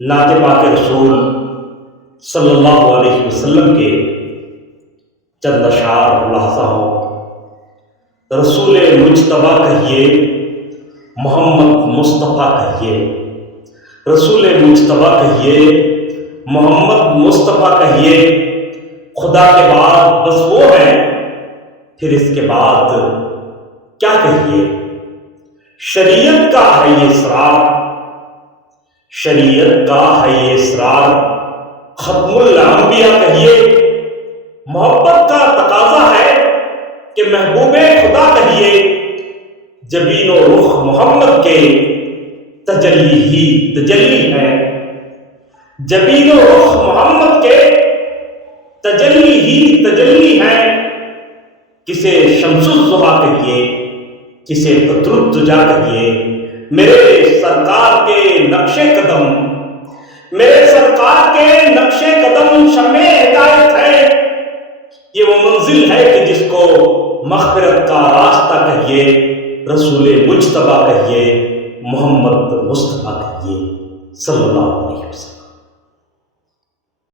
نعت پاک رسول صلی اللہ علیہ وسلم کے چند اشعار ملاحظہ ہوں۔ رسول مجتبیٰ کہیے، محمد مصطفیٰ کہیے، رسول مجتبیٰ کہیے، محمد مصطفیٰ کہیے، خدا کے بعد بس وہ ہے، پھر اس کے بعد کیا کہیے؟ شریعت کا ہے یہ اسرار، شریعت کا ہے یہ اسرار، ختم الانبیاء کہیے، محبت کا تقاضا ہے کہ محبوب خدا کہیے، جبین و رخ محمد کے تجلی ہی تجلی ہے، جبین و رخ محمد کے تجلی ہی تجلی ہے، کسے شمس الضحیٰ کہیے، کسے بدر الدجیٰ کہیے، میرے سرکار کے نقش قدم، میرے سرکار کے نقش قدم شمع ہدایت ہے، یہ وہ منزل ہے کہ جس کو مغفرت کا راستہ کہیے، رسول مجتبیٰ کہیے، محمد مصطفیٰ کہیے صلی اللہ علیہ وسلم۔